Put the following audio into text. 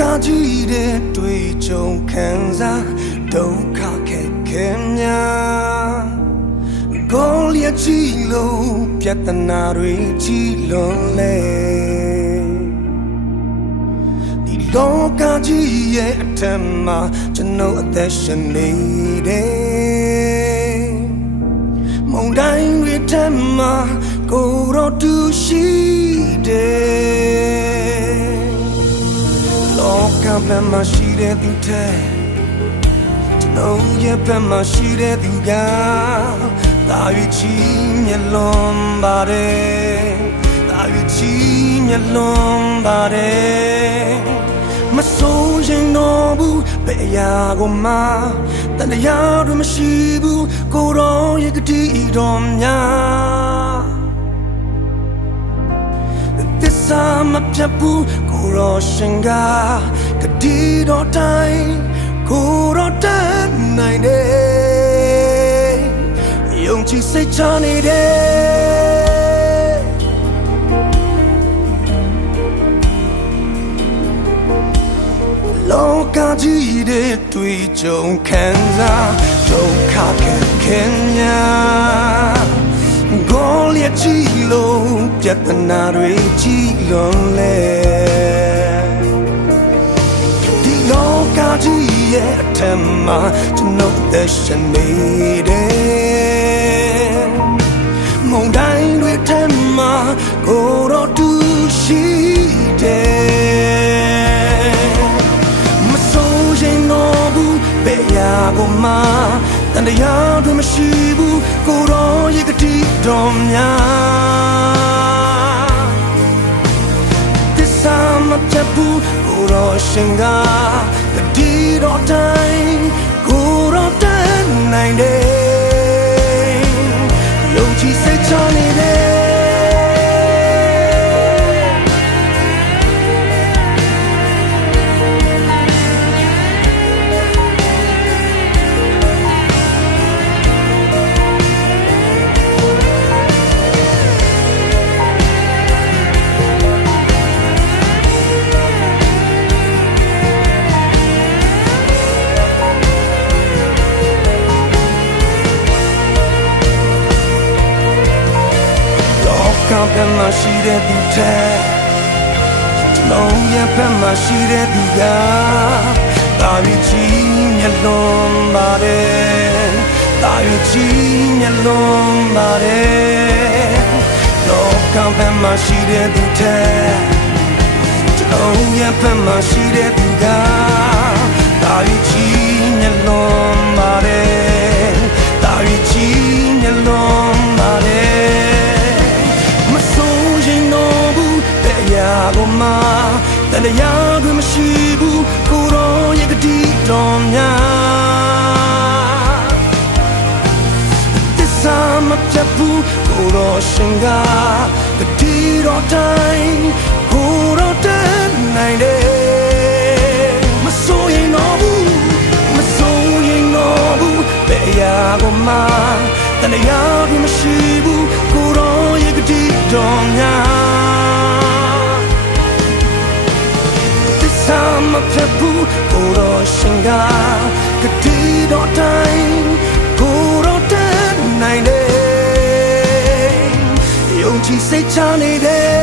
ကကြီးတဲ့တွေ့ကြုံခံစားဒုက္ခခက်ခဲများကိုလျက်ကြည့်လို့ပြဿနာတွေကြီးလွန်လဲဒီလောကကြီးရဲ့အထက်မှာကျွန်တော်အသက်ရှင်နေတယ်မုန်တိုင်းတွေထက်မှာကိုယ်တော်တူရှိတယ်လောကဘက်မှာရှိတဲ့သူတဲ့ကျွန်တော်ရဲ့ဘက်မှာရှိတဲ့သူကသာ၍ချီးမြှောက်လွန်ပါတယ်သာ၍ချီးမြှောက်လွန်ပါတယ်မစိုးရင်တော့ဘူးဘယ်အရာကိုမှတန်တရားတွေမရှိဘူးကိုယ်တော်ရဲ့ဂတိတော်များသစ္စာမပြတ်ဘူးကိုယ်တော်ရှင်ကဂတိတော်တိုင်းကိုယ်တော်တတ်နိုင်တယ်ယုံကြည်စိတ်ချနေတယ်လောကကြီးတဲ့တွေ့ကြုံခံစားဒုက္ခခက်ခဲများကိုလျက်ကြည့်လို့ပြဿနာတွေကြီးလွန်လဲဒီလောကကြီးရဲ့အထက်မှာကျွန်တော်သက်ရှင်နေတယ်မုန်တိုင်းတွေထက်မှာကိုယ်တော်တူရှိတယ်မစိုးရင်တော့ဘူးဘယ်ရာကိုမှတန်တရားတွေမရှိဘူးကိုယ်တော်ရဲ့ဂတိတော်များသစ္စာမပြတ်ဘူးကိုယ်တော်ရှင်ကဂတိတော်တိုင်းကိုယ်တော်တတ်နိုင်တယ်ယုံကြည်စိတ်ချနေတယ်ကဘက်မှာရှိတဲ့သူတဲ့ကျွန်တော်ရဲ့ဘက်မှာရှိတဲ့သူကတာဝီချီမျက်လုံးပါတယ်တာဝီချီမျက်လုံးပါတယ်လောကဘက်မှာရှိတဲ့သူတဲ့ကျွန်တော်ရဲ့ဘက်မှာရှိတဲ့သူကတာဝီချီမျက်လုံးပါတယ်တာဝီချီမျက်လုံးပါတယ်ကိုမှတန်တရားတွေမရှိဘူးကိုယ်တော်ရဲ့ဂတိတော်များသစ္စာမပြတ်ဘူးကိုယ်တော်ရှင်ကဂတိတော်တိုင်းကိုယ်တော်တတ်နိုင်တယ်မစိုးရင်တော့ဘူးမစိုးရင်တော့ဘူးဘယ်ရာကိုမှတန်တရားတွေမရှိဘူးကိုယ်တော်ရဲ့ဂတိတော်များမပြတ်ဘူးကိုယ်တော်ရှင်ကဂတိတော်တိုင်းကိုယ်တော်တတ်နိုင်တယ်ယုံကြည်စိတ်ချနေတယ်